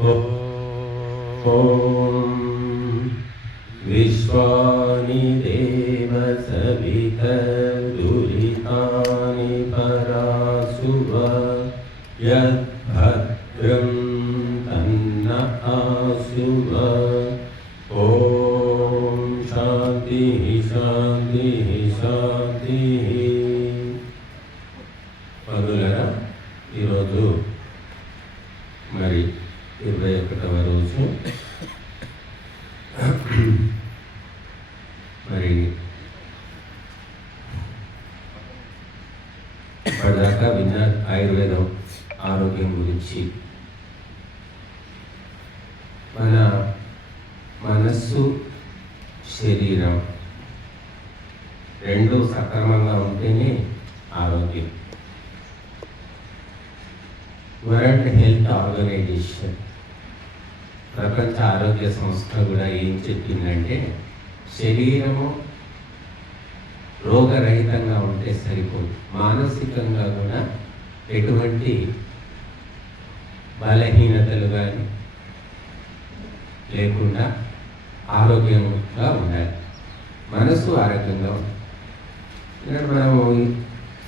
ॐ विश्वानि देव सवितर्दुरितानि परासुव यद्भद्रं तन्न आसुव। ॐ शान्तिः शान्तिः शान्तिः। పదులరా ఈరోజు మరి 21వ రోజు మరి ఇప్పటిదాకా విన్న ఆయుర్వేదం ఆరోగ్యం గురించి. మన మనస్సు శరీరం రెండు సక్రమంగా ఉంటేనే ఆరోగ్యం. వరల్డ్ హెల్త్ ఆర్గనైజేషన్, ప్రపంచ ఆరోగ్య సంస్థ కూడా ఏం చెప్పిందంటే శరీరము రోగరహితంగా ఉంటే సరిపోదు, మానసికంగా కూడా ఎటువంటి బలహీనతలు కానీ లేకుండా ఆరోగ్యంగా ఉండాలి. మనసు ఆరోగ్యంగా ఉండాలి. మనము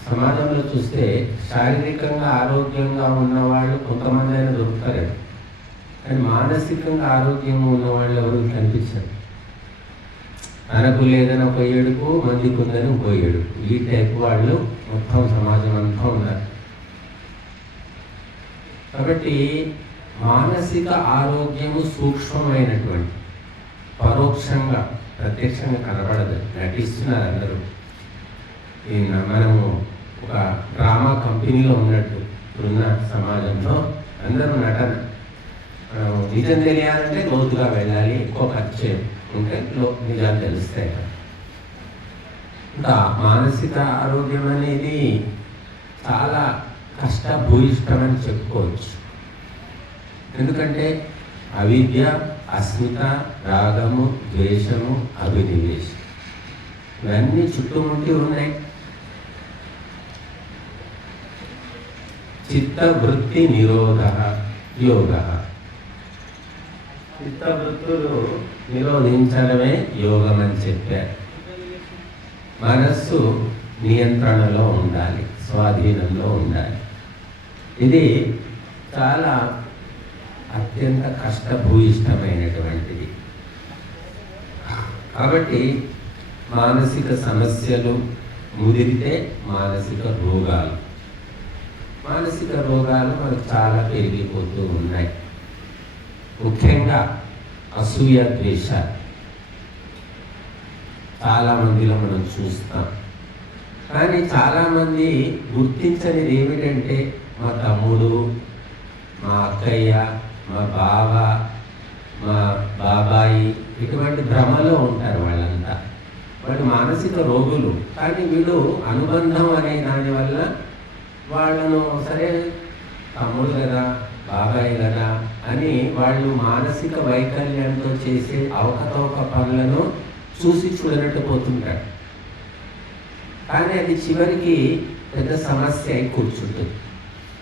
సమాజంలో చూస్తే శారీరకంగా ఆరోగ్యంగా ఉన్నవాళ్ళు కొంతమంది అయినా దొరుకుతారు, కానీ మానసికంగా ఆరోగ్యంగా ఉన్నవాళ్ళు ఎవరు కనిపించారు. తనకు లేదని ఒక ఏడుపు, మందికి ఉందని ఇంకో ఏడుపు, ఈ టైప్ వాళ్ళు మొత్తం సమాజం అంతా ఉన్నారు. కాబట్టి మానసిక ఆరోగ్యము సూక్ష్మమైనటువంటి, పరోక్షంగా ప్రత్యక్షంగా కనబడదు, నటిస్తున్నారు అందరూ. మనము ఒక డ్రామా కంపెనీలో ఉన్నట్టు ఉన్న సమాజంలో అందరూ నటన. నిజం తెలియాలంటే లోతుగా వెళ్ళాలి, ఎక్కువ ఖర్చు ఉంటే నిజాలు తెలుస్తాయి. ఇంకా మానసిక ఆరోగ్యం అనేది చాలా కష్టభూయిష్టమని చెప్పుకోవచ్చు. ఎందుకంటే అవిద్య, అస్మిత, రాగము, ద్వేషము, అభినివేశం ఇవన్నీ చుట్టుముట్టి ఉన్నాయి. చిత్తవృత్తి నిరోధ యోగ. చిత్తవృత్తులు నిరోధించడమే యోగం అని చెప్పారు. మనస్సు నియంత్రణలో ఉండాలి, స్వాధీనంలో ఉండాలి. ఇది చాలా అత్యంత కష్టభూయిష్టమైనటువంటిది. కాబట్టి మానసిక సమస్యలు ముదిరితే మానసిక రోగాలు మనకు చాలా పెరిగిపోతూ ఉన్నాయి. ముఖ్యంగా అసూయ, ద్వేష చాలామందిలో మనం చూస్తాం. కానీ చాలామంది గుర్తించనిది ఏమిటంటే మా తమ్ముడు, మా అక్కయ్య, మా బావ, మా బాబాయి ఇటువంటి భ్రమలో ఉంటారు వాళ్ళంతా. వాళ్ళు మానసిక రోగులు. కానీ వీళ్ళు అనుబంధం అనే దానివల్ల వాళ్ళను సరే తమ్ముడు కదా, బాబాయ్ కదా అని వాళ్ళు మానసిక వైకల్యంతో చేసే అవకతవక పనులను చూసి చూడనట్టు పోతుంటారు. కానీ అది చివరికి పెద్ద సమస్య అయి కూర్చుంటుంది.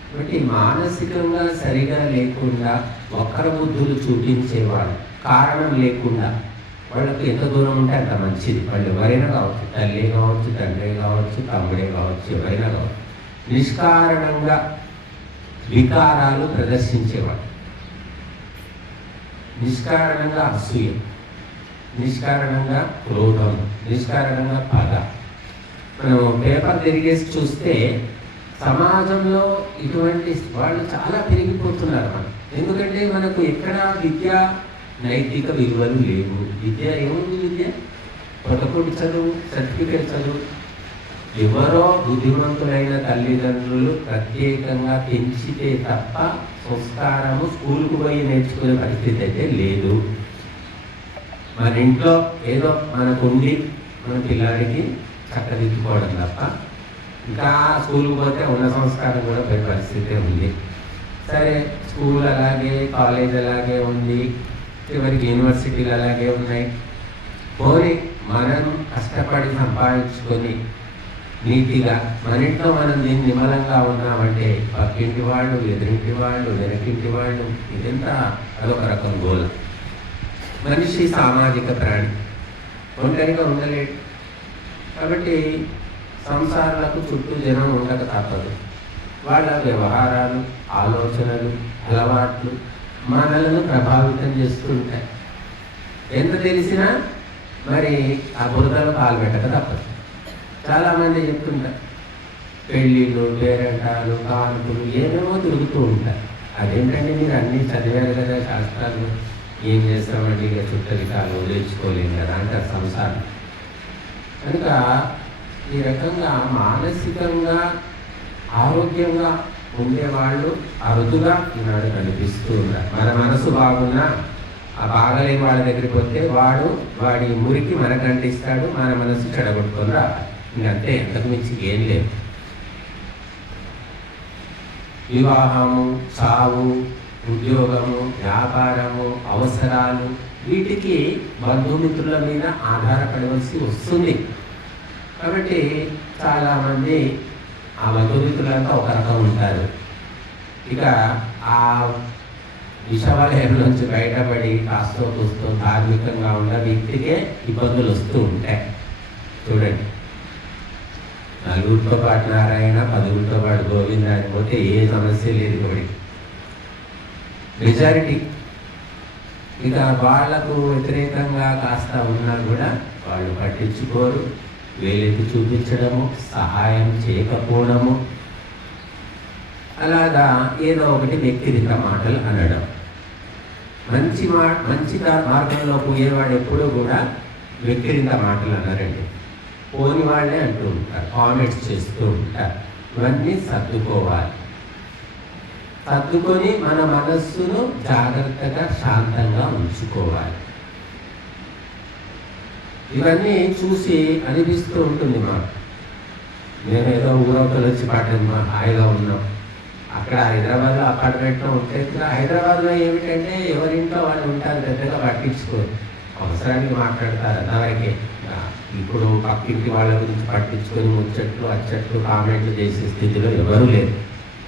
కాబట్టి మానసికంగా సరిగా లేకుండా వక్ర బుద్ధులు చూపించేవాళ్ళు, కారణం లేకుండా వాళ్ళకి ఎంత దూరం ఉంటే అంత మంచిది. వాళ్ళు ఎవరైనా కావచ్చు, తల్లి కావచ్చు, తండ్రి కావచ్చు, తమ్ముడే కావచ్చు, ఎవరైనా కావచ్చు, నిష్కారణంగా వికారాలు ప్రదర్శించేవాడు. నిష్కారణంగా అసూయ, నిష్కారణంగా క్రోధం, నిష్కారణంగా పగ. మనం పేపర్ తిరిగేసి చూస్తే సమాజంలో ఇటువంటి వాళ్ళు చాలా పెరిగిపోతున్నారు. మనం ఎందుకంటే మనకు ఎక్కడ విద్య, నైతిక విలువలు లేవు. విద్య ఏముంది? విద్య పొట్టపొడి చదువు, సర్టిఫికేట్ చదువు. ఎవరో బుద్ధిమంతులైన తల్లిదండ్రులు ప్రత్యేకంగా పెంచితే తప్ప సంస్కారము స్కూల్కు పోయి నేర్చుకునే పరిస్థితి అయితే లేదు. మన ఇంట్లో ఏదో మనకుండి మన పిల్లాడికి చక్కదిద్దుకోవడం తప్ప ఇంకా స్కూల్కి పోతే ఉన్న సంస్కారం కూడా పోయే పరిస్థితే ఉంది. సరే, స్కూల్ అలాగే, కాలేజ్ అలాగే ఉంది, చివరికి యూనివర్సిటీలు అలాగే ఉన్నాయి. పోనీ మనం కష్టపడి సంపాదించుకొని నీతిగా మన ఇంట్లో మనం దీన్ని నిమ్మలంగా ఉన్నామంటే పక్కింటి వాళ్ళు, ఎదురింటి వాళ్ళు, వెనకింటి వాళ్ళు, ఇదంతా అదొక రకం గోల. మనిషి సామాజిక ప్రాణి, ఒంటరిగా ఉండలేడు. కాబట్టి సంసారాలకు చుట్టూ జనం ఉండక తప్పదు. వాళ్ళ వ్యవహారాలు, ఆలోచనలు, అలవాట్లు మనలను ప్రభావితం చేస్తుంటాయి. ఎంత తెలిసినా మరి ఆ బురదలో పాలు పెట్టక తప్పదు. చాలామంది చెప్తుంటారు పెళ్ళిళ్ళు, పేరంటాలు, కానుకలు ఏమేమో తిరుగుతూ ఉంటారు. అదేంటంటే మీరు అన్నీ చదివారు కదా శాస్త్రాలు, ఏం చేస్తామండి ఇక చుట్టరికాలు వదిలించుకోలేము కదా అంటారు సంసారం. కనుక ఈ రకంగా మానసికంగా ఆరోగ్యంగా ఉండేవాళ్ళు అరుదుగా ఈనాడు కనిపిస్తూ ఉన్నారు. మన మనసు బాగున్నా ఆ బాగలేని వాళ్ళ దగ్గరికి పోతే వాడి మురికి మనకు అంటిస్తాడు, మన మనసు చెడగొట్టుకొని రావాలి. ఇంకంతే, అంతకు మించి ఏం లేదు. వివాహము, చావు, ఉద్యోగము, వ్యాపారము, అవసరాలు, వీటికి బంధుమిత్రుల మీద ఆధారపడవలసి వస్తుంది. కాబట్టి చాలామంది ఆ బంధుమిత్రులంతా ఒక రకం ఉంటారు. ఇక ఆ విషవలయం నుంచి బయటపడి కాస్తో కూస్తూ ధార్మికంగా ఉన్న వ్యక్తికే ఇబ్బందులు వస్తూ ఉంటాయి. చూడండి, నలుగురితో పాటు నారాయణ, 10గురితో పాటు గోవింద అని పోతే ఏ సమస్య లేదు వాడికి, మెజారిటీ. ఇక వాళ్లకు వ్యతిరేకంగా కాస్త ఉన్నా కూడా వాళ్ళు పట్టించుకోరు. వేలెత్తి చూపించడము, సహాయం చేయకపోవడము, అలాగా ఏదో ఒకటి వ్యక్తిగత మాటలు అనడం. మంచి మార్గంలో పోయేవాడు ఎప్పుడూ కూడా వ్యక్తిగత మాటలు అన్నారండి. పోని వాళ్ళే అంటూ ఉంటారు, కామెంట్స్ చేస్తూ ఉంటారు. ఇవన్నీ సర్దుకోవాలి. సర్దుకొని మన మనస్సును జాగ్రత్తగా శాంతంగా ఉంచుకోవాలి. ఇవన్నీ చూసి అనిపిస్తూ ఉంటుంది మాకు. మేమేదో ఊరవతలు వచ్చి పాటలు హాయిగా ఉన్నాం. అక్కడ హైదరాబాద్లో అపార్ట్మెంట్లో ఉంటే, హైదరాబాద్లో ఏమిటంటే ఎవరింట్లో వాళ్ళు ఉంటారు, పెద్దగా పట్టించుకోరు, అవసరానికి మాట్లాడతారు అంతవరకే. ఇప్పుడు పక్కింటి వాళ్ళ గురించి పట్టించుకొని ముచ్చట్లు అచ్చట్లు కామెంట్లు చేసే స్థితిలో ఎవరూ లేరు.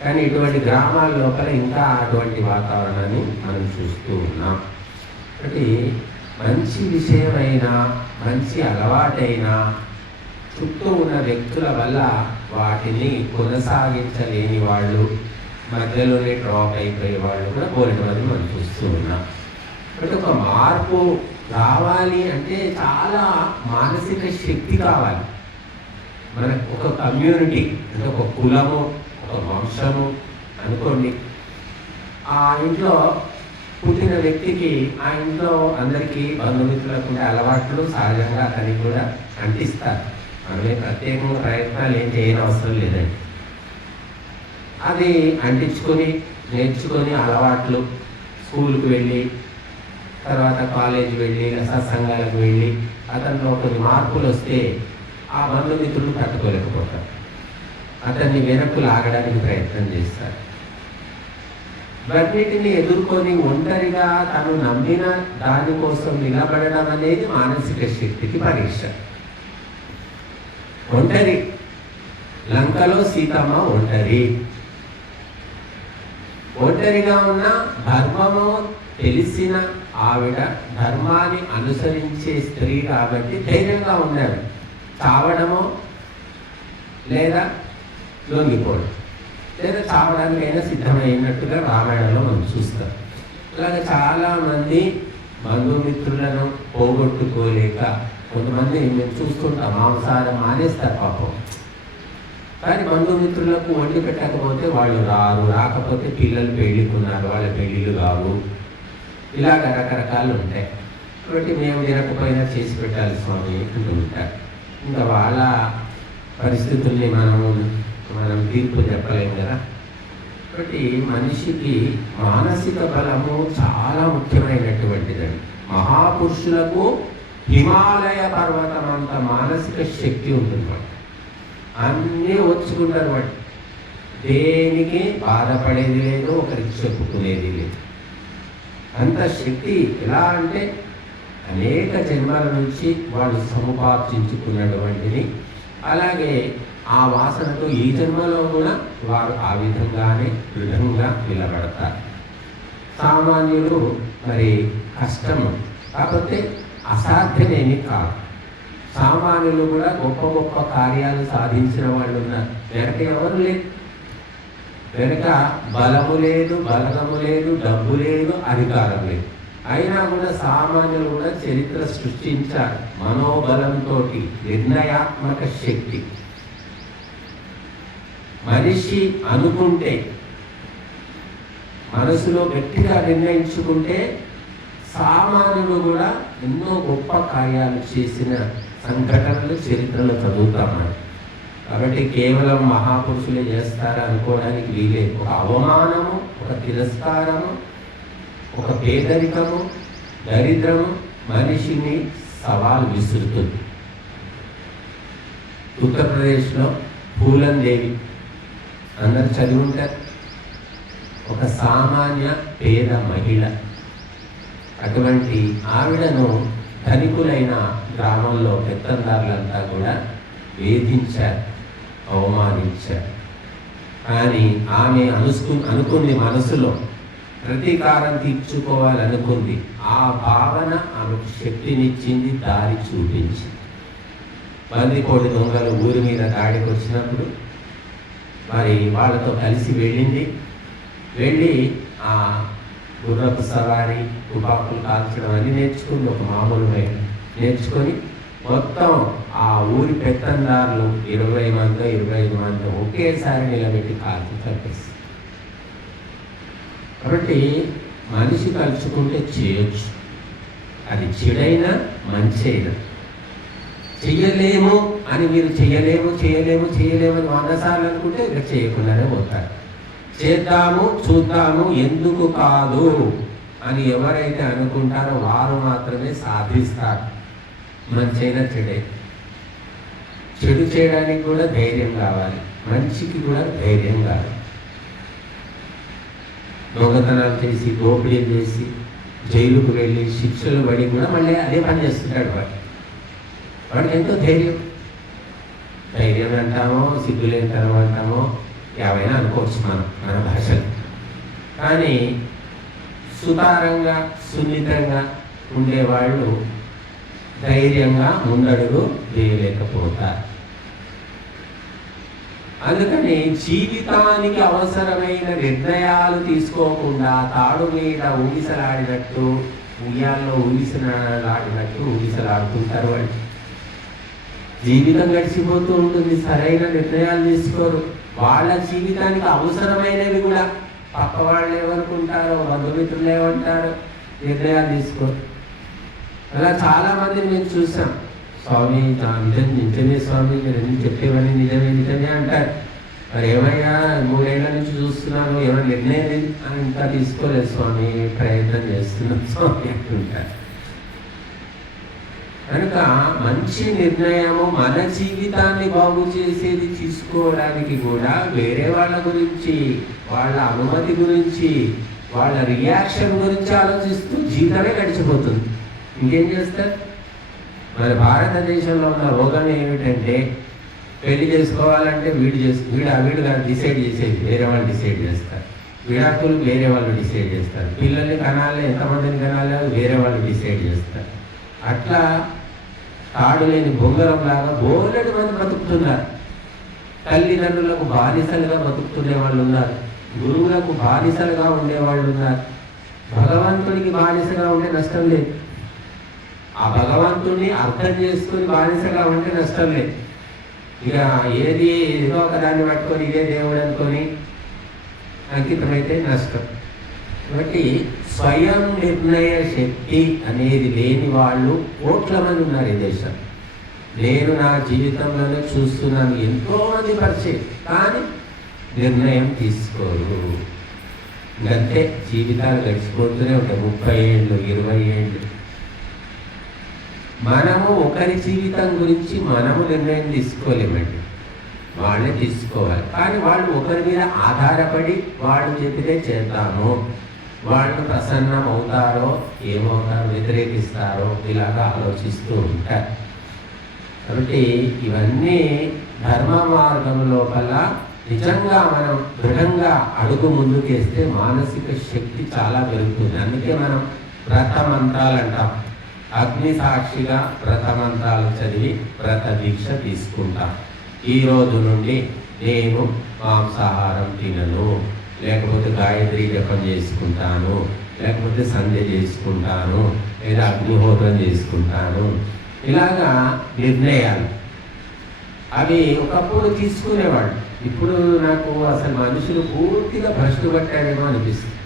కానీ ఇటువంటి గ్రామాల లోపల ఇంకా అటువంటి వాతావరణాన్ని మనం చూస్తూ ఉన్నాం. కాబట్టి మంచి విషయమైనా, మంచి అలవాటైనా చుట్టూ ఉన్న వ్యక్తుల వల్ల వాటిని కొనసాగించలేని వాళ్ళు, మధ్యలోనే డ్రాప్ అయిపోయే వాళ్ళు కూడా కోరినది మనం చూస్తూ ఉన్నాం. కాబట్టి ఒక మార్పు రావాలి అంటే చాలా మానసిక శక్తి కావాలి. మనకు ఒక కమ్యూనిటీ అంటే ఒక కులము, ఒక వంశము అనుకోండి, ఆ ఇంట్లో పుట్టిన వ్యక్తికి ఆ ఇంట్లో అందరికీ బంధుమిత్రులకు ఉండే అలవాట్లు సహజంగా అతనికి కూడా అంటిస్తారు. మనమే ప్రత్యేకంగా ప్రయత్నాలు ఏం చేయని అవసరం లేదండి. అది అంటించుకొని నేర్చుకొని అలవాట్లు, స్కూల్కి వెళ్ళి తర్వాత కాలేజీ వెళ్ళి సత్సంగాలకు వెళ్ళి అతనిలో కొన్ని మార్పులు వస్తే ఆ బంధుమిత్రులు తట్టుకోలేకపోతారు, అతన్ని వెనక్కు లాగడానికి ప్రయత్నం చేస్తారు. వీటిని ఎదుర్కొని ఒంటరిగా తను నమ్మిన దానికోసం నిలబడడం అనేది మానసిక శక్తికి పరీక్ష. ఒంటరి, లంకలో సీతమ్మ ఒంటరిగా ఉన్న ధర్మము తెలిసిన ఆవిడ, ధర్మాన్ని అనుసరించే స్త్రీ కాబట్టి ధైర్యంగా ఉన్నారు. చావడమో లేదా లొంగిపోవడం లేదా చావడానికైనా సిద్ధమైనట్టుగా రామాయణంలో మనం చూస్తాం. అలాగే చాలామంది బంధుమిత్రులను పోగొట్టుకోలేక కొంతమంది మేము చూస్తుంటాం, మాంసాహారం మానేస్తారు పాపం. కానీ బంధుమిత్రులకు వండి పెట్టకపోతే వాళ్ళు రాకపోతే పిల్లలు పెళ్ళికున్నారు, వాళ్ళ పెళ్ళిళ్ళు కావు, ఇలాగ రకరకాలు ఉంటాయి. కాబట్టి మేము తినకపోయినా చేసి పెట్టాలి స్వామి అంటూ ఉంటారు. ఇంకా వాళ్ళ పరిస్థితుల్ని మనం తీర్పు చెప్పలేము కదా. కాబట్టి మనిషికి మానసిక బలము చాలా ముఖ్యమైనటువంటిదండి. మహాపురుషులకు హిమాలయ పర్వతం అంత మానసిక శక్తి ఉంటుంది. అన్నీ వచ్చుకుంటారు. వాటి దేనికి బాధపడేది లేదు, ఒకరికి చెప్పుకునేది లేదు. అంత శక్తి ఎలా అంటే అనేక జన్మల నుంచి వాళ్ళు సముపార్జించుకున్నటువంటిది. అలాగే ఆ వాసనతో ఈ జన్మలో కూడా వారు ఆ విధంగానే దృఢంగా నిలబడతారు. సామాన్యులు మరి కష్టము, కాకపోతే అసాధ్యమేమి కాదు. సామాన్యులు కూడా గొప్ప గొప్ప కార్యాలు సాధించిన వాళ్ళు ఉన్నారు. వెనక ఎవరు లేదు, వెనక బలము లేదు, బలగము లేదు, డబ్బు లేదు, అధికారం లేదు. అయినా కూడా సామాన్యులు కూడా చరిత్ర సృష్టించారు. మనోబలంతో, నిర్ణయాత్మక శక్తి. మనిషి అనుకుంటే, మనసులో గట్టిగా నిర్ణయించుకుంటే సామాన్యులు కూడా ఎన్నో గొప్ప కార్యాలు చేసిన సంఘటనలు చరిత్రలో చదువుతామని. కాబట్టి కేవలం మహాపురుషులే చేస్తారు అనుకోవడానికి వీలేదు. ఒక అవమానము, ఒక తిరస్కారము, ఒక పేదరికము, దరిద్రము మనిషిని సవాలు విసురుతుంది. ఉత్తరప్రదేశ్లో పూలన్ దేవి అందరు చదివి ఉంటారు. ఒక సామాన్య పేద మహిళ. అటువంటి ఆవిడను ధనికులైన గ్రామంలో పెత్తందారులంతా కూడా వేధించారు, అవమానించారు. కానీ ఆమె అనుకుంది మనసులో ప్రతీకారం తీర్చుకోవాలనుకుంది. ఆ భావన ఆమెకు శక్తినిచ్చింది, దారి చూపించింది. బందిపోటు దొంగలు ఊరి మీద దాడికి వచ్చినప్పుడు మరి వాళ్ళతో కలిసి వెళ్ళి ఆ గుర్రపు సవారి, తుపాకులు కాల్చడం అన్ని నేర్చుకుంది. ఒక మామూలు మహిళ నేర్చుకొని మొత్తం ఆ ఊరి పెత్తందారులు 20 మంది 25 మంది ఒకేసారి నిలబెట్టి కాల్చి చంపేస్తుంది. కాబట్టి మనిషి కలుసుకుంటే చేయొచ్చు, అది చెడైనా మంచి అయినా. చెయ్యలేము అని మీరు చెయ్యలేము అని 100 సార్లు అనుకుంటే ఇక చేయకుండానే పోతారు. చేద్దాము, చూద్దాము, ఎందుకు కాదు అని ఎవరైతే అనుకుంటారో వారు మాత్రమే సాధిస్తారు. మంచైనా చెడే. చెడు చేయడానికి కూడా ధైర్యం కావాలి, మంచికి కూడా ధైర్యం కావాలి. దొంగతనాలు చేసి, దోపిడీలు చేసి, జైలుకు వెళ్ళి శిక్షలు పడి కూడా మళ్ళీ అదే పని చేస్తుంటాడు వాడికి ఎంతో ధైర్యం అంటామో, సిగ్గులేంతనం అంటామో, ఏవైనా అనుకోవచ్చు మన భాషలు. కానీ సుతారంగా, సున్నితంగా ఉండేవాళ్ళు ధైర్యంగా ముందడుగు వేయలేకపోతారు. అందుకని జీవితానికి అవసరమైన నిర్ణయాలు తీసుకోకుండా తాడు మీద ఊగిసలాడినట్టు, ఉయ్యాల్లో ఊగిసలాడుతుంటారు వాళ్ళు. జీవితం గడిచిపోతూ ఉంటుంది, సరైన నిర్ణయాలు తీసుకోరు. వాళ్ళ జీవితానికి అవసరమైనవి కూడా పక్క వాళ్ళు ఏమనుకుంటారో, బంధుమిత్రులు ఏమంటారో నిర్ణయాలు తీసుకోరు. అలా చాలామందిని మేము చూసాం. స్వామి నిజమే స్వామి, మీరు ఎందుకు చెప్పేవన్నీ నిజమే అంటారు. మరి ఏమయ్యా 3 ఏళ్ల నుంచి చూస్తున్నాను, ఎవరు నిర్ణయం ఇంకా తీసుకోలేదు స్వామి, ప్రయత్నం చేస్తున్నాం స్వామి అంటుంటారు. కనుక మంచి నిర్ణయము మన జీవితాన్ని బాగు చేసేది తీసుకోవడానికి కూడా వేరే వాళ్ళ గురించి, వాళ్ళ అనుమతి గురించి, వాళ్ళ రియాక్షన్ గురించి ఆలోచిస్తూ జీవితమే గడిచిపోతుంది. ఇంకేం చేస్తారు? మన భారతదేశంలో ఉన్న రోగం ఏమిటంటే, పెళ్లి చేసుకోవాలంటే వీడు గారు డిసైడ్ చేసేది, వేరే వాళ్ళు డిసైడ్ చేస్తారు. విడాకులు వేరే వాళ్ళు డిసైడ్ చేస్తారు. పిల్లల్ని కనాలి, ఎంతమందిని కనాలి వేరే వాళ్ళు డిసైడ్ చేస్తారు. అట్లా తాడు లేని బొంగరం లాగా బోలెడు మంది బతుకుతున్నారు. తల్లిదండ్రులకు బానిసలుగా బతుకుతునే వాళ్ళు ఉన్నారు, గురువులకు బానిసలుగా ఉండేవాళ్ళు ఉన్నారు. భగవంతుడికి బానిసగా ఉండే నష్టం లేదు. ఆ భగవంతుడిని అర్థం చేసుకుని బానిసగా ఉంటే నష్టం లేదు. ఇక ఏదో ఒక దాన్ని పట్టుకొని ఇదే దేవుడు అనుకొని అంకితమైతే నష్టం. కాబట్టి స్వయం నిర్ణయ శక్తి అనేది లేని వాళ్ళు కోట్ల మంది ఉన్నారు ఈ దేశం. నేను నా జీవితంలోనే చూస్తున్నాను, ఎంతోమంది పరిచయం, కానీ నిర్ణయం తీసుకోరు. ఇంకంతే జీవితాలు గడిచిపోతూనే ఉంటాయి. 30 ఏళ్ళు 20 ఏళ్ళు. మనము ఒకరి జీవితం గురించి మనము నిర్ణయం తీసుకోలేమండి, వాళ్ళే తీసుకోవాలి. కానీ వాళ్ళు ఒకరి మీద ఆధారపడి వాళ్ళు చెప్పితే చేద్దాము, వాళ్ళు ప్రసన్నం అవుతారో ఏమవుతారో, వ్యతిరేకిస్తారో, ఇలాగా ఆలోచిస్తూ ఉంటారు. కాబట్టి ఇవన్నీ ధర్మ మార్గం లోపల నిజంగా మనం దృఢంగా అడుగు ముందుకేస్తే మానసిక శక్తి చాలా పెరుగుతుంది. అందుకే మనం వ్రత మంత్రాలు అంటాం. అగ్ని సాక్షిగా వ్రత మంత్రాలు చదివి వ్రత దీక్ష తీసుకుంటాం. ఈ రోజు నుండి నేను మాంసాహారం తినను, లేకపోతే గాయత్రి జపం చేసుకుంటాను, లేకపోతే సంధ్య చేసుకుంటాను, లేదా అగ్నిహోత్రం చేసుకుంటాను. ఇలాగా నిర్ణయాలు అవి ఒకప్పుడు తీసుకునేవాడు. ఇప్పుడు నాకు అసలు మనుషులు పూర్తిగా భ్రష్టు పట్టారేమో అనిపిస్తుంది.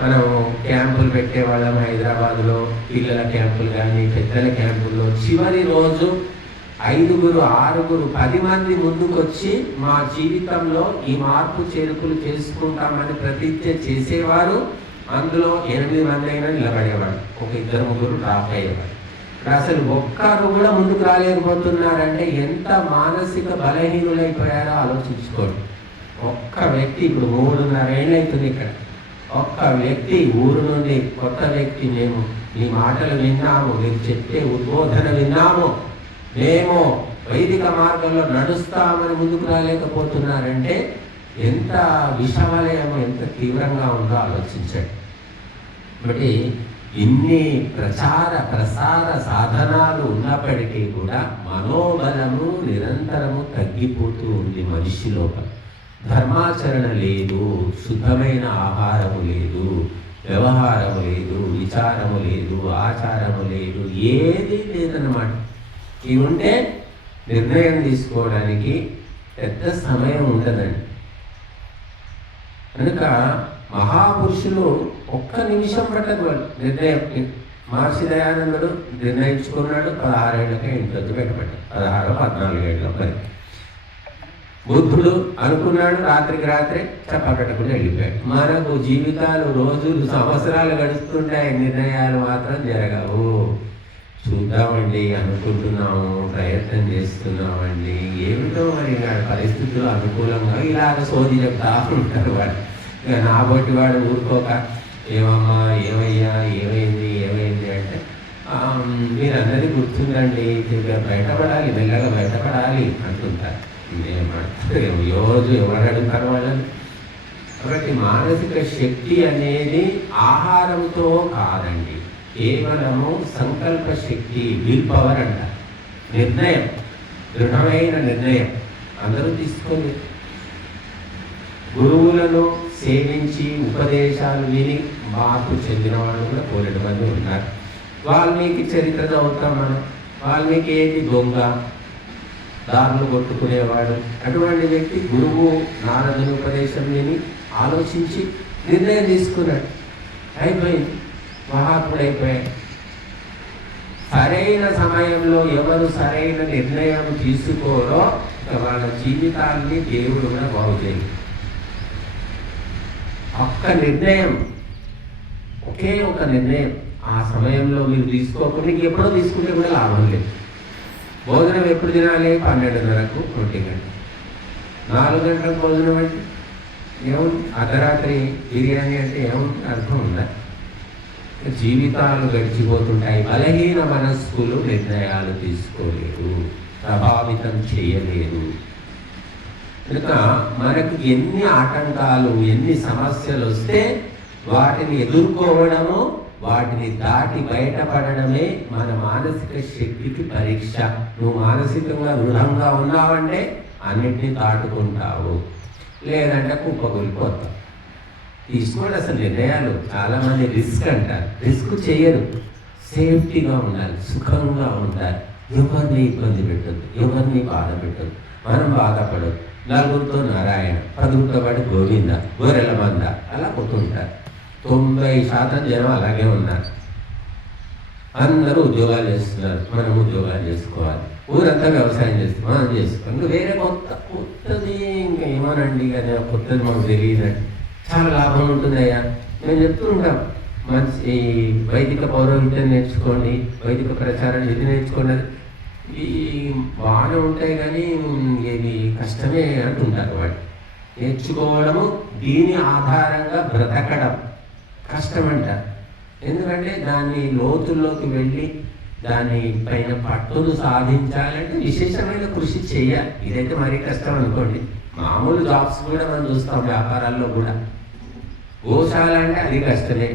మనం క్యాంపులు పెట్టేవాళ్ళం హైదరాబాద్లో, పిల్లల క్యాంపులు కానీ పెద్దల క్యాంపుల్లో. చివరి రోజు 5, 6, 10 మంది ముందుకొచ్చి మా జీవితంలో ఈ మార్పు చేర్పులు చేసుకుంటామని ప్రతిజ్ఞ చేసేవారు. అందులో 8 మంది అయినా నిలబడేవాడు, ఒక 2, 3 డ్రాప్ అయ్యేవాడు. అసలు ఒక్కరు కూడా ముందుకు రాలేకపోతున్నారంటే ఎంత మానసిక బలహీనులైపోయారో ఆలోచించుకోండి. ఒక్క వ్యక్తి ఇప్పుడు 3.5 ఏళ్ళు అవుతుంది ఇక్కడ. ఒక్క వ్యక్తి ఊరు నుండి కొత్త వ్యక్తి, మేము మీ మాటలు విన్నాము, మీరు చెప్పే ఉద్బోధన విన్నాము, మేము వైదిక మార్గంలో నడుస్తామని ముందుకు రాలేకపోతున్నారంటే ఎంత విషవలయం, ఎంత తీవ్రంగా ఉందో ఆలోచించండి. కాబట్టి ఇన్ని ప్రసార సాధనాలు ఉన్నప్పటికీ కూడా మనోబలము నిరంతరము తగ్గిపోతూ ఉంది మనిషి లోపల. ధర్మాచరణ లేదు, శుద్ధమైన ఆహారము లేదు, వ్యవహారము లేదు, విచారము లేదు, ఆచారము లేదు, ఏది లేదన్నమాట. ఇవి ఉంటే నిర్ణయం తీసుకోవడానికి పెద్ద సమయం ఉంటుందండి. కనుక మహాపురుషులు ఒక్క నిమిషం పట్టదు వాళ్ళు నిర్ణయం. మహర్షి దయానందుడు నిర్ణయించుకున్నాడు, 16 ఏళ్ళకే ఇంట్లోకి బయటపడ్డాడు. 16, 14 ఏళ్ళ మరి. బుద్ధుడు అనుకున్నాడు, రాత్రికి రాత్రే చెప్పకట్టకుండా వెళ్ళిపోయాడు. మనకు జీవితాలు, రోజులు, సంవత్సరాలు గడుస్తుంటాయి, నిర్ణయాలు మాత్రం జరగవు. చూద్దామండి, అనుకుంటున్నాము, ప్రయత్నం చేస్తున్నామండి, ఏమిటో మరి పరిస్థితులు అనుకూలంగా ఇలాగ సోది చెప్తా ఉంటారు వాడు. ఇక నాబోటి వాడు ఊరుకోక ఏమమ్మా, ఏమయ్యా, ఏమైంది అంటే మీరందరికీ గుర్తుందండి, బయటపడాలి, మెల్లగా బయటపడాలి అంటుంటారు. రోజు ఎవరు అడుగుతారు వాళ్ళని. కాబట్టి మానసిక శక్తి అనేది ఆహారంతో కాదండి, కేవలము సంకల్ప శక్తి, విల్ పవర్ అంట. నిర్ణయం, దృఢమైన నిర్ణయం అందరూ తీసుకోండి. గురువులను సేవించి ఉపదేశాలు విని మార్పు చెందిన వాళ్ళు కూడా 2 మంది ఉన్నారు. వాల్మీకి చరిత్ర చదువుతాం మనం. వాల్మీకి ఏంటి, దొంగ, దారులు కొట్టుకునేవాడు. అటువంటి వ్యక్తి గురువు నారదుని ఉపదేశం విని ఆలోచించి నిర్ణయం తీసుకున్నాడు. అయిపోయింది, మహాత్ముడైపోయాడు. సరైన సమయంలో ఎవరు సరైన నిర్ణయం తీసుకోరో వాళ్ళ జీవితాన్ని దేవుడు కూడా బాగు చేయడు. ఒక్క నిర్ణయం, ఒకే ఒక నిర్ణయం ఆ సమయంలో మీరు తీసుకోకుండా ఎప్పుడో తీసుకుంటే కూడా లాభం లేదు. భోజనం ఎప్పుడు తినాలి? 12:30కు, 1 గంట. 4 గంటలకు భోజనం అంటే ఏముంది? అర్ధరాత్రి బిర్యానీ అంటే ఏముంది? అర్థం ఉందా? జీవితాలు గడిచిపోతుంటాయి. బలహీన మనస్కులు నిర్ణయాలు తీసుకోలేరు, ప్రభావితం చేయలేరు. కనుక మనకు ఎన్ని ఆటంకాలు, ఎన్ని సమస్యలు వస్తే వాటిని ఎదుర్కోవడము, వాటిని దాటి బయటపడడమే మన మానసిక శక్తికి పరీక్ష. నువ్వు మానసికంగా దృఢంగా ఉన్నావంటే అన్నిటినీ దాటుకుంటావు, లేదంటే కుప్పకూలిపోతావు. తీసుకోండి అసలు నిర్ణయాలు. చాలామంది రిస్క్ అంటారు, రిస్క్ చేయరు. సేఫ్టీగా ఉండాలి, సుఖంగా ఉండాలి, ఎవరిని ఇబ్బంది పెట్టదు, ఎవరిని బాధ పెట్టదు, మనం బాధపడదు. నలుగురితో నారాయణ, 10 పాటు గోవింద, గొర్రెల మంద అలా పోతుంటారు. 90% జనం అలాగే ఉన్నారు. అందరూ ఉద్యోగాలు చేస్తున్నారు, మనం ఉద్యోగాలు చేసుకోవాలి. ఊరంతా వ్యవసాయం చేస్తాం, మనం చేసుకోవాలి. ఇంకా వేరే కొత్తది ఇంకా ఏమోనండి, కానీ కొత్తది మాకు తెలియదండి. చాలా లాభం ఉంటుంది అయ్యా. మేము చెప్తూ ఉంటాం, మంచి వైదిక పౌరోహిత్యం నేర్చుకోండి, వైదిక ప్రచారం ఇది నేర్చుకోండి. ఇవి బాగానే ఉంటాయి కానీ ఇవి కష్టమే అంటుంటారు. వాటి నేర్చుకోవడము, దీని ఆధారంగా బ్రతకడం కష్టమంటారు. ఎందుకంటే దాన్ని లోతుల్లోకి వెళ్ళి దాని పైన పట్టును సాధించాలంటే విశేషమైన కృషి చేయాలి. ఇదైతే మరీ కష్టం అనుకోండి. మామూలు జాబ్స్ కూడా మనం చూస్తాం, వ్యాపారాల్లో కూడా. గోశాల అంటే అది కష్టమే.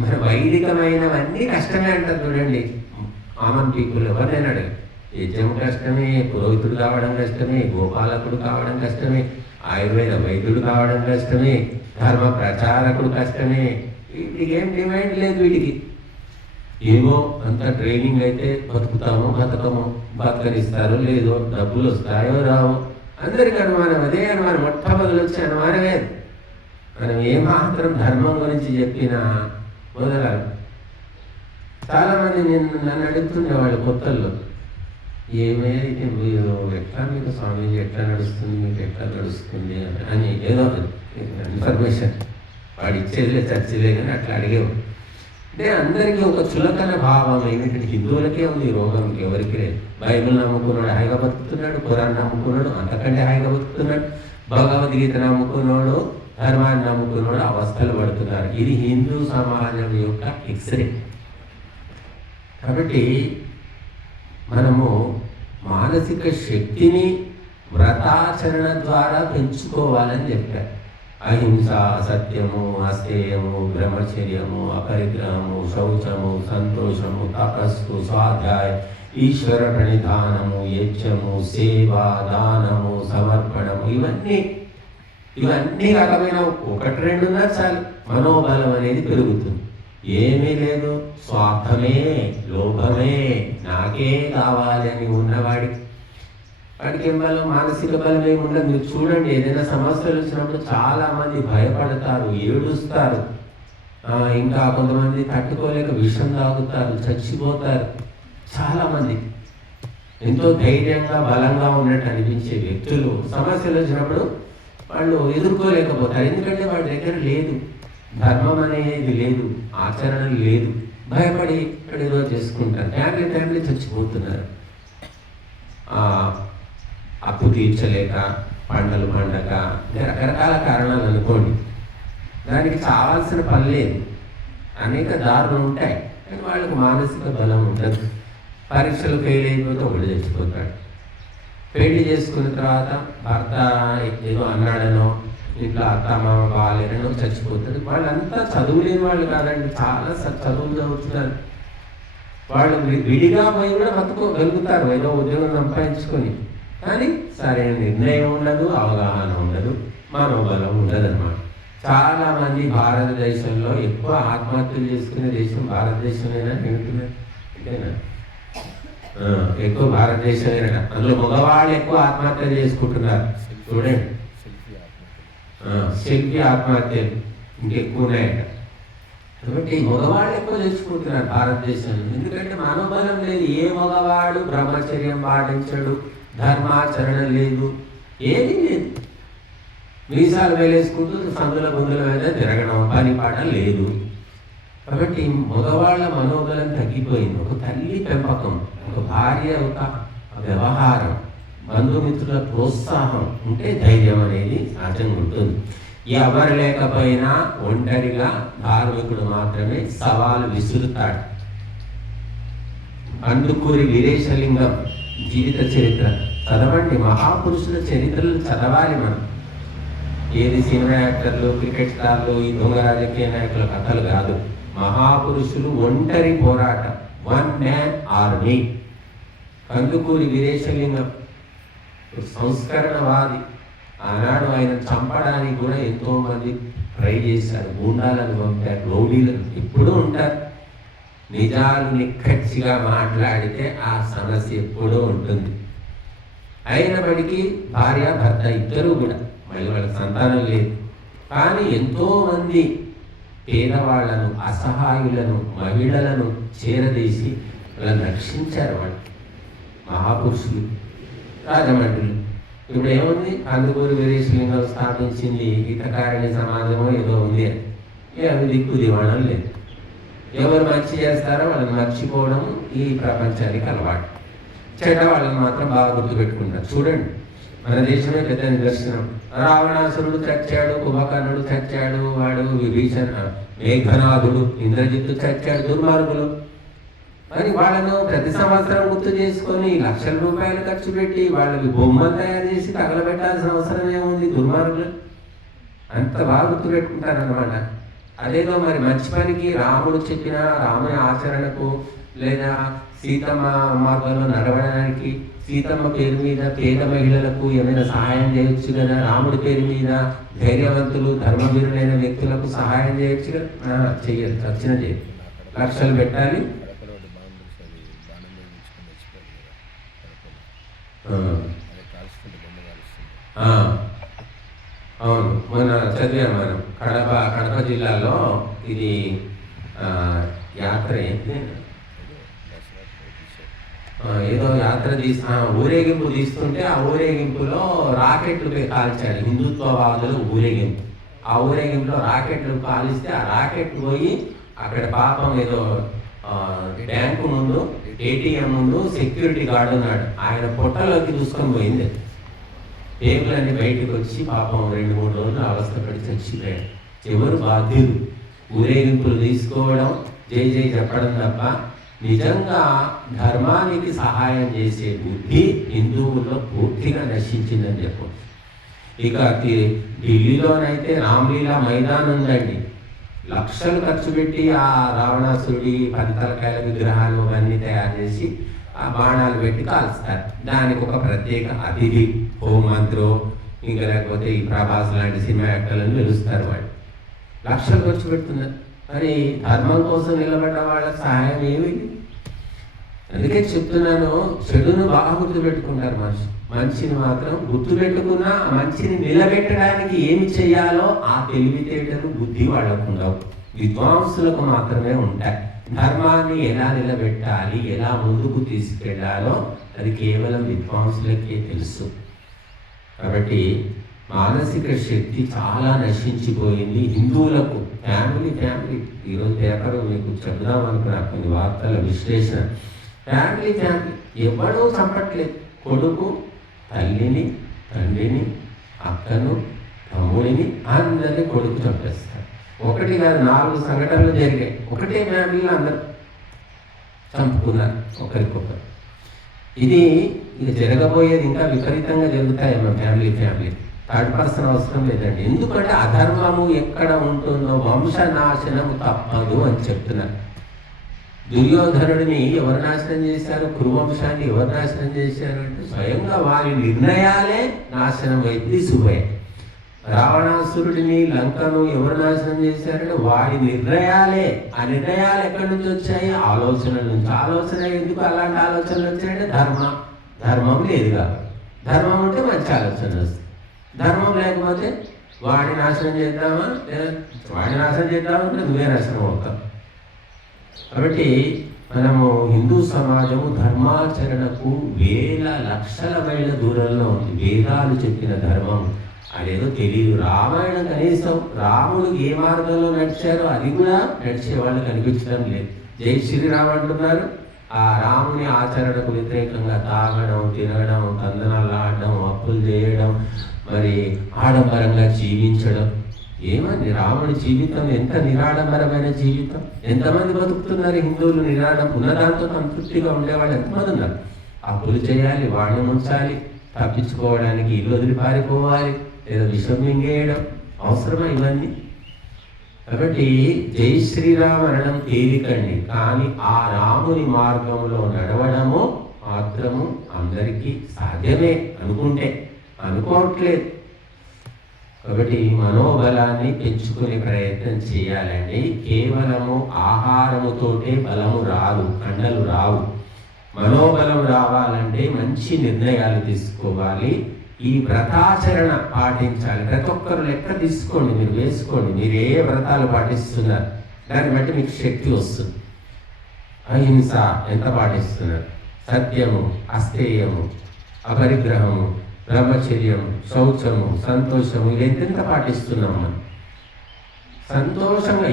మరి వైదికమైనవన్నీ కష్టమే అంటారు చూడండి. కామన్ పీపుల్ ఎవరినైనా అడగ, యజ్ఞం కష్టమే, పురోహితుడు కావడం కష్టమే, గోపాలకుడు కావడం కష్టమే, ఆయుర్వేద వైద్యుడు కావడం కష్టమే, ధర్మ ప్రచారకుడు కష్టమే. వీటికి ఏం డిమాండ్ లేదు. వీటికి ఏమో అంత ట్రైనింగ్ అయితే బతుకుతామో బతకమో, బతకనిస్తారో లేదో, డబ్బులు వస్తాయో రావో, అందరికీ అనుమానం. అదే అనుమానం, మొట్టమొదలు వచ్చే అనుమానమే. మనం ఏమాత్రం ధర్మం గురించి చెప్పినా మొదలరు. చాలామంది నన్ను అడుగుతుండేవాళ్ళు కొత్తల్లో, ఏమైతే మీరు ఎట్లా, మీకు స్వామీజీ ఎట్లా నడుస్తుంది, మీకు ఎట్లా నడుస్తుంది అని ఏదో ఇన్ఫర్మేషన్ వాడు ఇచ్చేదిలే చర్చలే కానీ అట్లా అడిగేవాడు. అంటే అందరికీ ఒక చులకన భావం ఏంటంటే హిందువులకే ఉంది రోగం, ఎవరికి లేదు. బైబిల్ నమ్ముకున్నాడు హాయిగా బతుకుతున్నాడు, ఖురాన్ నమ్ముకున్నాడు అంతకంటే హాయిగా బతుకుతున్నాడు, భగవద్గీత నమ్ముకున్నాడు, ధర్మాన్ని నమ్ముకున్నాడు అవస్థలు పడుతున్నారు. ఇది హిందూ సమాజం యొక్క ఎక్స్రే. కాబట్టి మనము మానసిక శక్తిని వ్రతాచరణ ద్వారా పెంచుకోవాలని చెప్పారు. అహింస, సత్యము, అస్థేయము, బ్రహ్మచర్యము, అపరిగ్రహము, శౌచము, సంతోషము, తపస్సు, స్వాధ్యాయ, ఈశ్వర ప్రణిధానము, యజ్ఞము, సేవ, దానము, సమర్పణము, ఇవన్నీ రకమైన ఒకటి రెండున్నా చాలు మనోబలం అనేది పెరుగుతుంది. ఏమీ లేదు, స్వార్థమే, లోభమే, నాకే కావాలి అని ఉన్నవాడికి వాడికి ఏం బలం, మానసిక బలం ఏమి ఉండదు. మీరు చూడండి, ఏదైనా సమస్యలు వచ్చినప్పుడు చాలా మంది భయపడతారు, ఏడుస్తారు, ఇంకా కొంతమంది తట్టుకోలేక విషం తాగుతారు, చచ్చిపోతారు. చాలామంది ఎంతో ధైర్యంగా బలంగా ఉన్నట్టు అనిపించే వ్యక్తులు సమస్యలు వచ్చినప్పుడు వాళ్ళు ఎదుర్కోలేకపోతారు. ఎందుకంటే వాడి దగ్గర లేదు, ధర్మం అనేది లేదు, ఆచరణ లేదు, భయపడి ఇక్కడ ఏదో చేసుకుంటారు. ఫ్యామిలీ చచ్చిపోతున్నారు, అప్పు తీర్చలేక, పంటలు పండక, రకరకాల కారణాలు అనుకోండి. దానికి చావాల్సిన పని లేదు, అనేక దారులు ఉంటాయి, కానీ వాళ్ళకు మానసిక బలం ఉండదు. పరీక్షలు ఫెయిల్ అయిపోతే ఒకటి చచ్చిపోతాడు. పెళ్లి చేసుకున్న తర్వాత భర్త ఏదో అన్నాడనో, ఇంట్లో అత్త మామ బాగాలేనో చచ్చిపోతాడు. వాళ్ళంతా చదువులేని వాళ్ళు కాదండి, చాలా చదువులు చదువుతున్నారు. వాళ్ళు విడిగా పోయి కూడా బతుకోగలుగుతారు, ఏదో ఉద్యోగం సంపాదించుకొని. కానీ సరైన నిర్ణయం ఉండదు, అవగాహన ఉండదు, మనోబలం ఉండదు అన్నమాట. చాలామంది భారతదేశంలో ఎక్కువ ఆత్మహత్యలు చేసుకునే దేశం భారతదేశమేనా ఏమిటంటే ఎక్కువ భారతదేశమేనట. అందులో మగవాళ్ళు ఎక్కువ ఆత్మహత్యలు చేసుకుంటున్నారు. చూడండి, సెల్ఫీ ఆత్మహత్యలు ఇంకెక్కువ ఉన్నాయట. కాబట్టి మగవాళ్ళు ఎక్కువ చేసుకుంటున్నారు భారతదేశంలో. ఎందుకంటే మనోబలం లేదు. ఏ మగవాడు బ్రహ్మచర్యం పాటించడు, ధర్మాచరణ లేదు, ఏది లేదు. మీసాలు వేలేసుకుంటూ సందుల బొందుల మీద తిరగడం, పని పాట లేదు. కాబట్టి మగవాళ్ళ మనోబలం తగ్గిపోయింది. ఒక తల్లి పెంపకం, ఒక భార్య ఒక వ్యవహారం, బంధుమిత్రుల ప్రోత్సాహం ఉంటే ధైర్యం అనేది సహజంగా ఉంటుంది. ఎవరు లేకపోయినా ఒంటరిగా ధార్మికుడు మాత్రమే సవాలు విసురుతాడు. అందుకూరి వీరేశలింగం జీవిత చరిత్ర చదవండి, మహాపురుషుల చరిత్రలు చదవాలి మనం. ఏది సినిమా యాక్టర్లు, క్రికెట్ స్టార్లు, ఈ దొంగ రాజకీయ నాయకుల కథలు కాదు. మహాపురుషులు ఒంటరి పోరాటం, one man army. Kandukuri Veeresalingam సంస్కరణవాది. ఆనాడు ఆయన చంపడానికి కూడా ఎంతో మంది ట్రై చేశారు, గూండాలను పంపారు, రౌడీలను. ఇప్పుడు ఉంటారు. నిజాలు నిక్కచ్చిగా మాట్లాడితే ఆ సమస్య ఎప్పుడూ ఉంటుంది. అయినప్పటికీ భార్య భర్త ఇద్దరు కూడా, మళ్ళీ వాళ్ళ సంతానం లేదు, కానీ ఎంతో మంది పేదవాళ్లను, అసహాయులను, మహిళలను చేరదీసి వాళ్ళని రక్షించారు. వాళ్ళు మహాపురుషులు, రాజమండ్రులు. ఇప్పుడు ఏముంది, కందుకూరి వీరేశలింగం స్థాపించింది హితకారిణి సమాజమో ఏదో ఉంది అని. అవి దిక్కు దివాణం లేదు. ఎవరు మంచి చేస్తారో వాళ్ళని మర్చిపోవడం ఈ ప్రపంచానికి అలవాటు. చెడ్డ వాళ్ళని మాత్రం బాగా గుర్తుపెట్టుకుంటారు. చూడండి, మన దేశమే పెద్ద నిదర్శనం. రావణాసురుడు చచ్చాడు, కుంభకర్ణుడు చచ్చాడు, వాడు విభీషణ, మేఘనాథుడు, ఇంద్రజిత్తు చచ్చాడు, దుర్మార్గులు. మరి వాళ్ళను ప్రతి సంవత్సరం గుర్తు చేసుకొని లక్షల రూపాయలు ఖర్చు పెట్టి వాళ్ళకి బొమ్మలు తయారు చేసి తగలబెట్టాల్సిన అవసరం ఏముంది? దుర్మార్గులు అంత బాగా గుర్తు పెట్టుకుంటారనమాట. అదేదో మరి మంచి పనికి రాముడు చెప్పిన రాముని ఆచరణకు లేదా సీతమ్మ మార్గంలో నడవడానికి సీతమ్మ పేరు మీద పేద మహిళలకు ఏమైనా సహాయం చేయొచ్చు కదా, రాముడి పేరు మీద ధైర్యవంతులు ధర్మవీరులైన వ్యక్తులకు సహాయం చేయొచ్చు కదా. చెయ్యదు, చచ్చిన చేయదు. లక్షలు పెట్టాలి. అవును, మొన్న చదివాం మనం కడప జిల్లాలో ఇది యాత్ర ఏదో యాత్ర ఊరేగింపు తీస్తుంటే ఆ ఊరేగింపులో రాకెట్లు కాల్చాడు హిందుత్వవాదులు ఊరేగింపు. ఆ ఊరేగింపులో రాకెట్లు కాలిస్తే ఆ రాకెట్ పోయి అక్కడ పాపం ఏదో బ్యాంకు ముందు ఏటీఎం ముందు సెక్యూరిటీ గార్డు ఉన్నాడు, ఆయన పొట్టలోకి చూసుకొని పోయింది. టేబులన్నీ బయటకు వచ్చి పాపం 2-3 రోజులు అవస్థపడి చచ్చిపోయాడు. ఎవరు బాధ్యులు? ఊరేగింపులు తీసుకోవడం, జై జై చెప్పడం తప్ప నిజంగా ధర్మానికి సహాయం చేసే బుద్ధి హిందువుల్లో పూర్తిగా నశించిందని చెప్పవచ్చు. ఇక ఢిల్లీలోనైతే రామ్లీలా మైదానం ఉందండి. లక్షలు ఖర్చు పెట్టి ఆ రావణాసురుడి 10 తలకాయల విగ్రహాలు అవన్నీ తయారు చేసి ఆ బాణాలు పెట్టి కాల్స్తారు. దానికి ఒక ప్రత్యేక అతిథి హోంమంత్రో ఇంకా లేకపోతే ఈ ప్రభాస్ లాంటి సినిమా యాక్టర్లను పిలుస్తారు. వాళ్ళు లక్షలు ఖర్చు పెడుతున్నారు. మరి ధర్మం కోసం నిలబడ్డ వాళ్ళకి సహాయం ఏమి? అందుకే చెప్తున్నాను, చెడును బాగా గుర్తు పెట్టుకుంటారు మనిషి, మంచిని మాత్రం గుర్తు పెట్టుకున్నా మంచిని నిలబెట్టడానికి ఏమి చేయాలో ఆ తెలివితేటలు బుద్ధి వాళ్ళకు ఉండవు, విద్వాంసులకు మాత్రమే ఉంటాయి. ధర్మాన్ని ఎలా నిలబెట్టాలి, ఎలా ముందుకు తీసుకెళ్లాలో అది కేవలం విద్వాంసులకే తెలుసు. కాబట్టి మానసిక శక్తి చాలా నశించిపోయింది హిందువులకు. ఫ్యామిలీ ఈరోజు పేపర్ మీకు చెప్దాం అనుకున్నా కొన్ని వార్తల విశ్లేషణ. ఫ్యామిలీ ఎవడూ చంపట్లేదు. కొడుకు తల్లిని, తండ్రిని, అక్కను, తమ్ముడిని అందరినీ కొడుకు చంపేస్తారు. 1 కాదు 4 సంఘటనలు జరిగాయి. ఒకటే ఫ్యామిలీలో అందరూ చంపుకున్నారు ఒకరికొకరు. ఇది జరగబోయేది ఇంకా విపరీతంగా జరుగుతాయేమో. ఫ్యామిలీ థర్డ్ పర్సన్ అవసరం లేదండి. ఎందుకంటే అధర్మము ఎక్కడ ఉంటుందో వంశనాశనము తప్పదు అని చెప్తున్నారు. దుర్యోధనుడిని ఎవరు నాశనం చేశారు? కురువంశాన్ని ఎవరు నాశనం చేశారు అంటే స్వయంగా వారి నిర్ణయాలే నాశనం అయితే శుభయ్య. రావణాసురుడిని లంకను ఎవరు నాశనం చేశారంటే వారి నిర్ణయాలే. ఆ నిర్ణయాలు ఎక్కడి నుంచి వచ్చాయి? ఆలోచనల నుంచి. ఆలోచన ఎందుకు అలాంటి ఆలోచనలు వచ్చాయంటే ధర్మం లేదు కాబట్టి. ధర్మం ఉంటే మంచి ఆలోచన వస్తుంది. ధర్మం లేకపోతే వాడిని నాశనం చేద్దామా, లేదా వాడిని నాశనం చేద్దామంటే నువ్వే నాశనం అవుతావు. కాబట్టి మనము హిందూ సమాజము ధర్మాచరణకు వేల లక్షల మైళ్ళ దూరంలో ఉంది. వేదాలు చెప్పిన ధర్మం అదేదో తెలియదు. రామాయణం కనీసం రాముడు ఏ మార్గంలో నడిచారో అది కూడా నడిచే వాళ్ళు కనిపించడం లేదు. జై శ్రీరామ్ అంటున్నారు. ఆ రాముని ఆచరణకు వ్యతిరేకంగా తాగడం, తినడం, తందనాలు ఆడడం, అప్పులు చేయడం, మరి ఆడంబరంగా జీవించడం. ఏమంది రాముడి జీవితం ఎంత నిరాడంబరమైన జీవితం. ఎంతమంది బతుకుతున్నారు హిందువులు ఉన్నదాంతో సంతృప్తిగా ఉండేవాళ్ళు ఎంతమంది ఉన్నారు? అప్పులు చేయాలి, వాడిని ముంచాలి, తప్పించుకోవడానికి ఇల్లు వదిలి పారిపోవాలి, లేదా విషం మింగేయడం అవసరమా ఇవన్నీ? కాబట్టి జై శ్రీరామ్ అనడం తేలికండి, కానీ ఆ రాముని మార్గంలో నడవడము మాత్రము అందరికీ సాధ్యమే అనుకోవట్లేదు. కాబట్టి మనోబలాన్ని పెంచుకునే ప్రయత్నం చేయాలండి. కేవలము ఆహారముతోటే బలము రాదు, కండలు రావు. మనోబలం రావాలంటే మంచి నిర్ణయాలు తీసుకోవాలి. ఈ వ్రతాచరణ పాటించాలి. ప్రతి ఒక్కరు లెక్క తీసుకోండి, మీరు వేసుకోండి, మీరు ఏ వ్రతాలు పాటిస్తున్నారు దాన్ని బట్టి మీకు శక్తి వస్తుంది. అహింస ఎంత పాటిస్తున్నారు, సత్యము, అస్థేయము, అపరిగ్రహము, బ్రహ్మచర్యము, శౌచము, సంతోషము, ఇది ఎంతెంత పాటిస్తున్నాం మనం. సంతోషంగా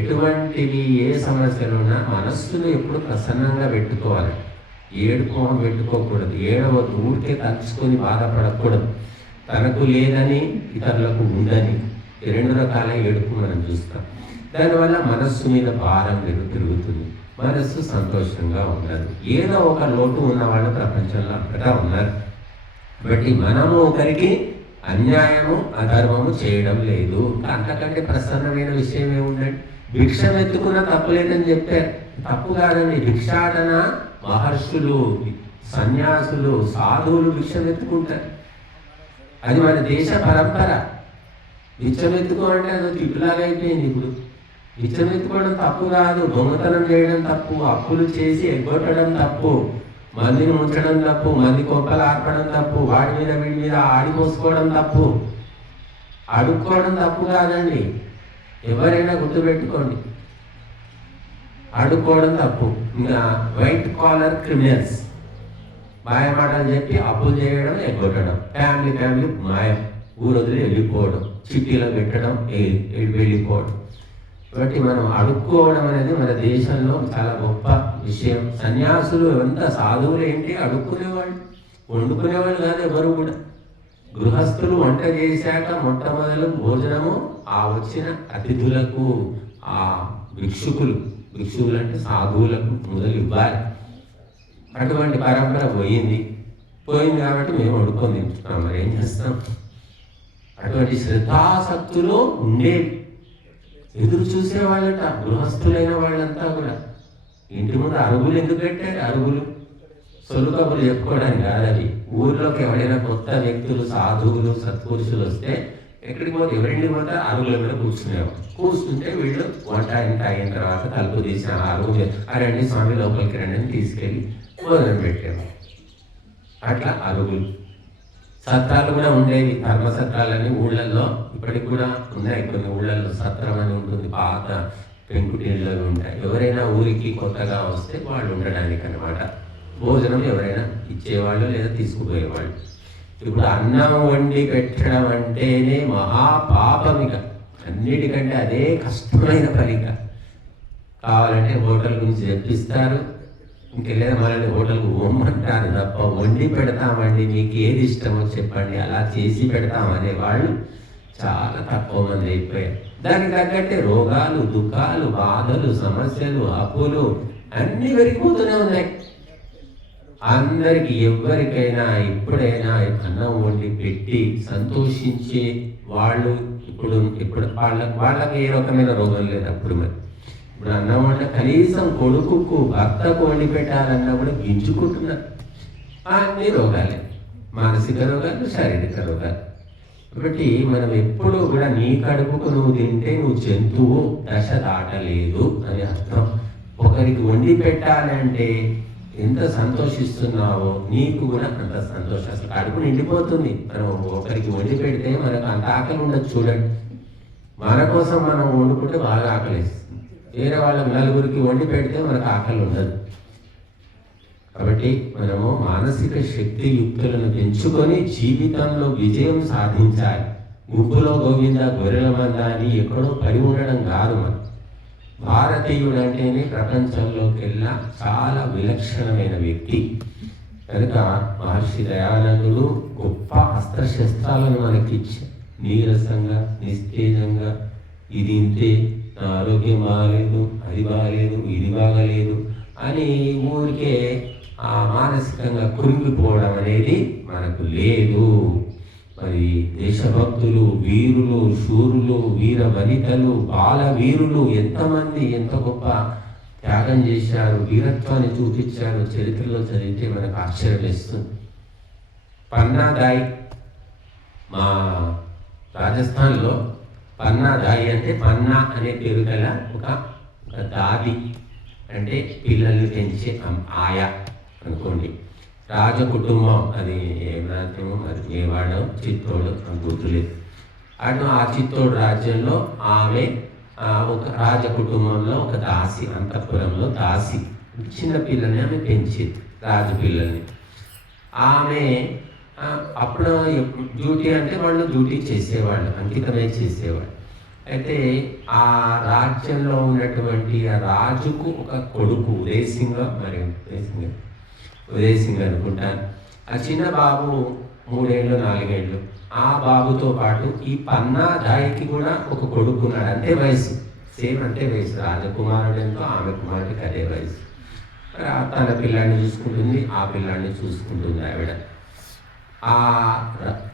ఎటువంటివి ఏ సమస్యలున్నా మనస్సును ఎప్పుడు ప్రసన్నంగా పెట్టుకోవాలి. ఏడుకోహం పెట్టుకోకూడదు, ఏడవద్దు, ఊరికే తలుచుకొని బాధపడకూడదు. తనకు లేదని ఇతరులకు ఉందని 2 రకాల ఏడుపు మనం చూస్తాం. దానివల్ల మనస్సు మీద భారం తిరుగుతుంది, మనస్సు సంతోషంగా ఉండదు. ఏదో ఒక లోటు ఉన్నవాళ్ళు ప్రపంచంలో అంతటా ఉన్నారు. కాబట్టి మనము ఒకరికి అన్యాయము అధర్మము చేయడం లేదు. అంతకంటే ప్రసన్నమైన విషయం ఏముందండి? భిక్షం ఎత్తుకున్న తప్పు లేదని చెప్పారు. తప్పు కాదండి. భిక్షాటన మహర్షులు, సన్యాసులు, సాధువులు భిక్షం ఎత్తుకుంటారు. అది మన దేశ పరంపర. భిక్షం ఎత్తుకో అంటే అది తిట్టులాగా అయిపోయింది. ఇప్పుడు భిక్షం ఎత్తుకోవడం తప్పు కాదు, దొంగతనం చేయడం తప్పు, అప్పులు చేసి ఎగ్గొట్టడం తప్పు, మందిని ముంచడం తప్పు, మంది కొప్పలు ఆర్పడం తప్పు, వాడి మీద వీడి మీద ఆడిపోసుకోవడం తప్పు, అడుక్కోవడం తప్పు కాదండి. ఎవరైనా గుర్తుపెట్టుకోండి, అడుక్కోవడం తప్పు. ఇంకా వైట్ కాలర్ క్రిమినల్స్ మాయమాటలు చెప్పి అప్పులు చేయడం, ఎగ్గొట్టడం, ఫ్యామిలీ మాయం, ఊరు వదిలి వెళ్ళిపోవడం, చిట్టీలో పెట్టడం, వెళ్ళిపోవడం. కాబట్టి మనం అడుక్కోవడం అనేది మన దేశంలో చాలా గొప్ప విషయం. సన్యాసులు ఎంత సాధువులు ఏంటి, అడుక్కునేవాళ్ళు, వండుకునేవాళ్ళు కాదు ఎవరు కూడా. గృహస్థులు వంట చేశాక మొట్టమొదలు భోజనము ఆ వచ్చిన అతిథులకు, ఆ భిక్షువులు అంటే సాధువులకు మొదలు ఇవ్వాలి. అటువంటి పరంపర పోయింది కాబట్టి మేము వండుకొని తింటున్నాం. మరి ఏం చేస్తాం? అటువంటి శ్రద్ధాసక్తులు ఉండేవి. ఎదురు చూసేవాళ్ళట గృహస్థులైన వాళ్ళంతా కూడా. ఇంటి ముందు అరుగులు ఎందుకు పెట్టారు? అరుగులు సొలు కబులు చెప్పుకోవడానికి కాదు. అది ఊర్లోకి ఎవరైనా కొత్త వ్యక్తులు, సాధువులు, సత్పురుషులు వస్తే ఎక్కడికి పోతే ఎవరింటికి పోతే అరుగుల మీద కూర్చునేవారు. కూర్చుంటే వీళ్ళు వంట ఇంట అయిన తర్వాత తలుపు తీసిన అరుగు రండి స్వామి లోపలికి రండి అని తీసుకెళ్ళి భోజనం పెట్టేవారు. అట్లా అరుగులు. సత్రాలు కూడా ఉండేవి, ధర్మ సత్రాలని ఊళ్ళల్లో ఇప్పటికి కూడా ఉన్నాయి. కొన్ని ఊళ్ళల్లో సత్రం అని ఉంటుంది, పాత పెంకుటిళ్ళు ఉంటాయి. ఎవరైనా ఊరికి కొత్తగా వస్తే వాళ్ళు ఉండడానికి అనమాట. భోజనం ఎవరైనా ఇచ్చేవాళ్ళు లేదా తీసుకుపోయేవాళ్ళు. ఇప్పుడు అన్నం వండి పెట్టడం అంటేనే మహాపాపమిక, అన్నిటికంటే అదే కష్టమైన పనిక. కావాలంటే హోటల్ గురించి చెప్పిస్తారు, ఇంకెళ్ళేదా మనల్ని హోటల్కి పోమ్మంటారు తప్ప వండి పెడతామండి, మీకు ఏది ఇష్టమో చెప్పండి అలా చేసి పెడతామనే వాళ్ళు చాలా తక్కువ మంది అయిపోయారు. దానికి తగ్గట్టే రోగాలు, దుఃఖాలు, బాధలు, సమస్యలు, అప్పులు అన్నీ పెరిగిపోతూనే ఉన్నాయి. అందరికి ఎవరికైనా ఎప్పుడైనా అన్నం వండి పెట్టి సంతోషించే వాళ్ళు ఇప్పుడు వాళ్ళకి ఏ రకమైన రోగం లేదు. అప్పుడు ఇప్పుడు అన్నం వంట కనీసం కొడుకుకు, భర్తకు వండి పెట్టాలన్నా కూడా గింజుకుంటున్నారు. అన్ని రోగాలే, మానసిక రోగాలు, శారీరక రోగాలు. కాబట్టి మనం ఎప్పుడు కూడా నీ కడుపుకు నువ్వు తింటే నువ్వు జంతువు దశ దాటలేదు అని అర్థం. ఒకరికి వండి పెట్టాలంటే ఎంత సంతోషిస్తున్నావో నీకు కూడా అంత సంతోషం. అసలు కడుపు నిండిపోతుంది. మనం ఒకరికి వండి పెడితే మనకు అంత ఆకలి ఉండదు. చూడండి, మన కోసం మనం వండుకుంటే బాగా ఆకలిస్తుంది. వేరే వాళ్ళకి నలుగురికి వండి పెడితే మనకు ఆకలి ఉండదు. కాబట్టి మనము మానసిక శక్తి యుక్తులను పెంచుకొని జీవితంలో విజయం సాధించాలి. గుంపులో గోవింద గొర్రెల మంద అని ఎక్కడో పడి ఉండడం కాదు. మనం భారతీయుడు అంటేనే ప్రపంచంలోకెల్లా చాలా విలక్షణమైన వ్యక్తి. కనుక మహర్షి దయానందుడు గొప్ప అస్త్రశస్త్రాలను మనకిచ్చారు. నీరసంగా, నిస్తేజంగా, ఇది ఇంతే, నా ఆరోగ్యం బాగాలేదు, అది బాగాలేదు, ఇది బాగాలేదు అని ఊరికే మానసికంగా కృంగిపోవడం అనేది మనకు లేదు. మరి దేశభక్తులు, వీరులు, శూరులు, వీర వనితలు, బాల వీరులు ఎంతమంది ఎంత గొప్ప త్యాగం చేశారు, వీరత్వాన్ని చూపించారు. చరిత్రలో చదివితే మనకు ఆశ్చర్యం వేస్తుంది. పన్నాదాయి, మా రాజస్థాన్లో పన్నాదాయి అంటే పన్నా అనే పేరు గల ఒక దాది, అంటే పిల్లల్ని పెంచే ఆయా అనుకోండి. రాజ కుటుంబం, అది ఏ ప్రాంతమో మరి ఏవాడో, చిత్తోడు గుర్తులేదు. అటు ఆ చిత్తోడు రాజ్యంలో ఆమె ఒక రాజ కుటుంబంలో ఒక దాసి, అంతఃపురంలో దాసి, చిన్న పిల్లల్ని ఆమె పెంచేది, రాజు పిల్లల్ని. ఆమె అప్పుడు డ్యూటీ అంటే వాళ్ళు డ్యూటీ చేసేవాళ్ళు, అంకితమై చేసేవాళ్ళు. అయితే ఆ రాజ్యంలో ఉన్నటువంటి ఆ రాజుకు ఒక కొడుకు, ఉదయసింగ్ అనుకుంటాను. ఆ చిన్న బాబు 3 ఏళ్ళు 4 ఏళ్ళు. ఆ బాబుతో పాటు ఈ పన్నాదాయికి కూడా ఒక కొడుకున్నాడు, అంతే వయసు. సేమ్ అంటే వయసు. రాజకుమారుడు ఎంతో ఆమె కుమారుడికి అదే వయసు. తన పిల్లాన్ని చూసుకుంటుంది, ఆ పిల్లాన్ని చూసుకుంటుంది ఆవిడ. ఆ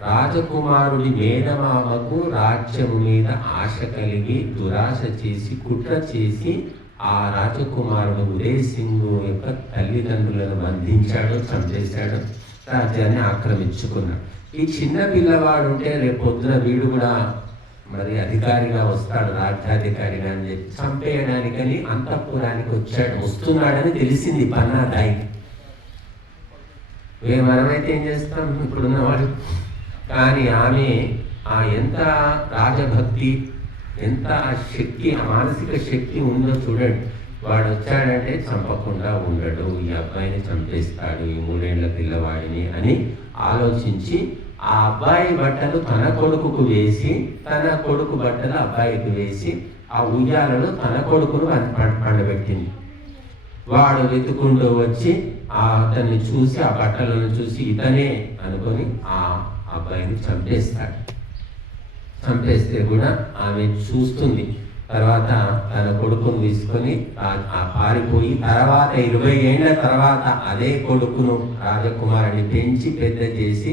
రాజకుమారుడి మేనమామకు రాజ్యము మీద ఆశ కలిగి దురాశ చేసి కుట్ర చేసి ఆ రాజకుమారుడు ఉదయ్ సింగ్ యొక్క తల్లిదండ్రులను బంధించాడు, చంపేశాడు, రాజ్యాన్ని ఆక్రమించుకున్నాడు. ఈ చిన్న పిల్లవాడు ఉంటే రేపు పొద్దున వీడు కూడా మరి అధికారిగా వస్తాడు, రాజ్యాధికారిగా అని చెప్పి చంపేయడానికని అంతఃపురానికి వస్తున్నాడని తెలిసింది పన్నాదాయికి. మనమైతే ఏం చేస్తాం ఇప్పుడున్నవాడు. కానీ ఆమె ఎంత రాజభక్తి, ఎంత శక్తి, ఆ మానసిక శక్తి ఉందో చూడండి. వాడు వచ్చాడంటే చంపకుండా ఉండడు, ఈ అబ్బాయిని చంపేస్తాడు, ఈ 3 ఏళ్ల పిల్లవాడిని అని ఆలోచించి ఆ అబ్బాయి బట్టలు తన కొడుకుకు వేసి, తన కొడుకు బట్టలు అబ్బాయికి వేసి, ఆ ఉయ్యాలలో తన కొడుకును పండబెట్టింది. వాడు వెతుకుంటూ వచ్చి అతన్ని చూసి, ఆ బట్టలను చూసి ఇతనే అనుకొని ఆ అబ్బాయిని చంపేస్తాడు. చంపేస్తే కూడా ఆమె చూస్తుంది. తర్వాత తన కొడుకును తీసుకొని పారిపోయి తర్వాత 20 ఏళ్ల తర్వాత అదే కొడుకును రాజకుమారుని పెంచి పెద్ద చేసి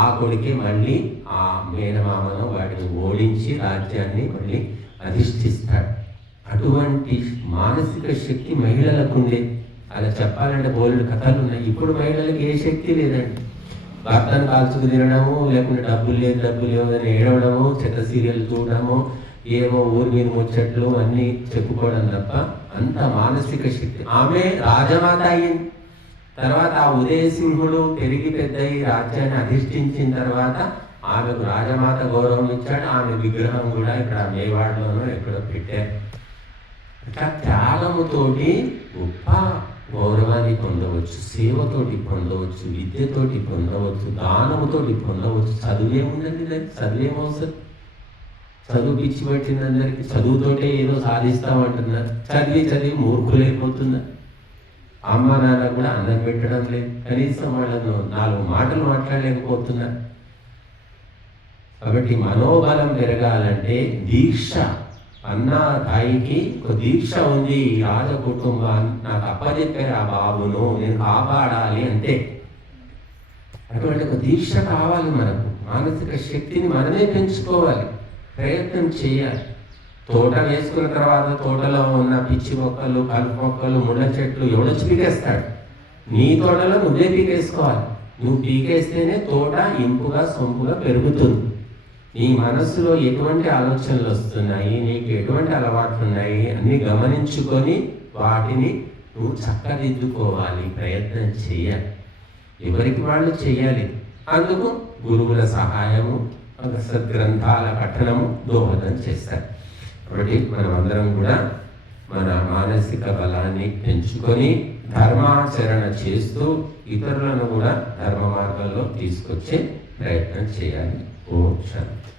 ఆ కొడుకే మళ్ళీ ఆ మేనమామను వాడిని ఓడించి రాజ్యాన్ని మళ్ళీ అధిష్ఠిస్తాడు. అటువంటి మానసిక శక్తి మహిళలకు ఉండే. అలా చెప్పాలంటే బోలెడు కథలు ఉన్నాయి. ఇప్పుడు మహిళలకు ఏ శక్తి లేదండి. భర్తను కాల్చుకు తినడము, లేకుంటే డబ్బులు లేవు అని ఏడవడము, చెత్త సీరియల్ చూడడము, ఏమో ఊరి మీద ముచ్చట్లు అన్నీ చెప్పుకోవడం తప్ప అంత మానసిక శక్తి. ఆమె రాజమాత అయింది. తర్వాత ఆ ఉదయసింహుడు పెరిగి పెద్దయి రాజ్యాన్ని అధిష్ఠించిన తర్వాత ఆమెకు రాజమాత గౌరవం ఇచ్చాడు. ఆమె విగ్రహం కూడా ఇక్కడ మేవాడలోనూ ఎక్కడో పెట్టారు. ఇట్లా త్యాగముతోటి గొప్ప గౌరవాన్ని పొందవచ్చు, సేవతోటి పొందవచ్చు, విద్యతోటి పొందవచ్చు, దానముతోటి పొందవచ్చు. చదువేముందండి, చదువేమవసరం? చదువు పిచ్చి పట్టింది అందరికీ. చదువుతోటే ఏదో సాధిస్తామంటున్నారు. చదివి మూర్ఖులైపోతున్నారు. అమ్మ నాన్న కూడా అన్నం పెట్టడం లేదు, కనీసం వాళ్ళను 4 మాటలు మాట్లాడలేకపోతున్నారు. కాబట్టి మనోబలం పెరగాలంటే దీక్ష. అన్న తాయికి ఒక దీక్ష ఉంది. ఈ రాజ కుటుంబాన్ని నాకు అప్పచెప్పారు, ఆ బాబును నేను కాపాడాలి అంటే అటువంటి ఒక దీక్ష కావాలి మనకు. మానసిక శక్తిని మనమే పెంచుకోవాలి, ప్రయత్నం చేయాలి. తోట వేసుకున్న తర్వాత తోటలో ఉన్న పిచ్చి మొక్కలు, కలుపు మొక్కలు, ముళ్ళ చెట్లు ఎవడొచ్చి పీకేస్తాడు? నీ తోటలో నువ్వే పీకేసుకోవాలి. నువ్వు పీకేస్తేనే తోట ఇంపుగా సొంపుగా పెరుగుతుంది. నీ మనస్సులో ఎటువంటి ఆలోచనలు వస్తున్నాయి, నీకు ఎటువంటి అలవాట్లు ఉన్నాయి అన్ని గమనించుకొని వాటిని నువ్వు చక్కదిద్దుకోవాలి, ప్రయత్నం చేయాలి. ఎవరికి వాళ్ళు చేయాలి. అందుకు గురువుల సహాయము, సద్గ్రంథాల పఠనము దోహదం చేస్తారు. కాబట్టి మనం అందరం కూడా మన మానసిక బలాన్ని పెంచుకొని ధర్మాచరణ చేస్తూ ఇతరులను కూడా ధర్మ మార్గంలో తీసుకొచ్చే ప్రయత్నం చేయాలి. ఓం శాంతి.